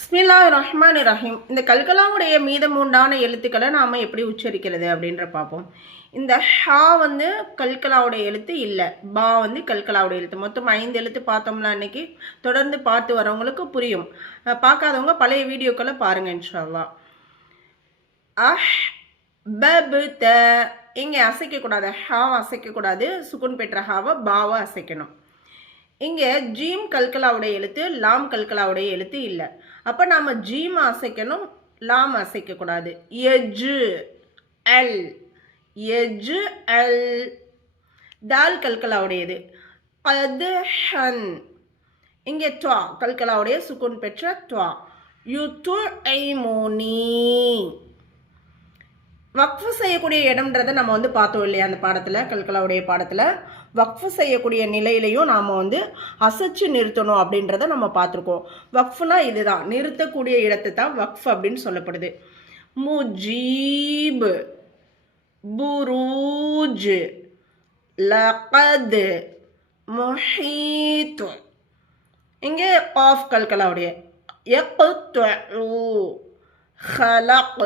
பிஸ்மில்லாஹிர் ரஹ்மானிர் ரஹீம். இந்த கல்கலாவுடைய மீதமுண்டான எழுத்துக்களை நாம் எப்படி உச்சரிக்கிறது அப்படின்ற பார்ப்போம். இந்த ஹா வந்து கல்கலாவுடைய எழுத்து இல்லை, பா வந்து கல்கலாவுடைய எழுத்து. மொத்தம் 5 எழுத்து பார்த்தோம்னா அன்னைக்கு தொடர்ந்து பார்த்து வரவங்களுக்கு புரியும். பார்க்காதவங்க பழைய வீடியோக்களை பாருங்கள் இன்ஷா அல்லாஹ். அஹ் பபுத இங்கே அசைக்கக்கூடாது, ஹாவை அசைக்கக்கூடாது. சுக்குன் பெற்ற ஹாவை பாவை அசைக்கணும். இங்கே ஜீம் கல்கலாவுடைய எழுத்து, லாம் கல்கலாவுடைய எழுத்து இல்லை. அப்போ நாம் ஜீம் அசைக்கணும், லாம் அசைக்கக்கூடாது. எஜு எல், எஜு எல். தால் கல்கலாவுடையது. அது ஹன். இங்கே துவா கல்கலாவுடைய சுக்குன் பெற்ற துவா. யுத்து ஐமோனி. வக்ஃபு செய்யக்கூடிய இடம்ன்றதை நம்ம வந்து பார்த்தோம் இல்லையா அந்த பாடத்தில், கல்கலாவுடைய பாடத்தில். வக்ஃபு செய்யக்கூடிய நிலையிலையும் நாம் வந்து அசைச்சு நிறுத்தணும் அப்படின்றத நம்ம பார்த்துருக்கோம். வக்ஃபுனா இதுதான், நிறுத்தக்கூடிய இடத்தை தான் வக்ஃப் அப்படின்னு சொல்லப்படுது. முஜீப், புரூஜ், லகத், முஹீத். இங்கே காஃப் கல்கலாவுடைய. யக்து, ஹலக்,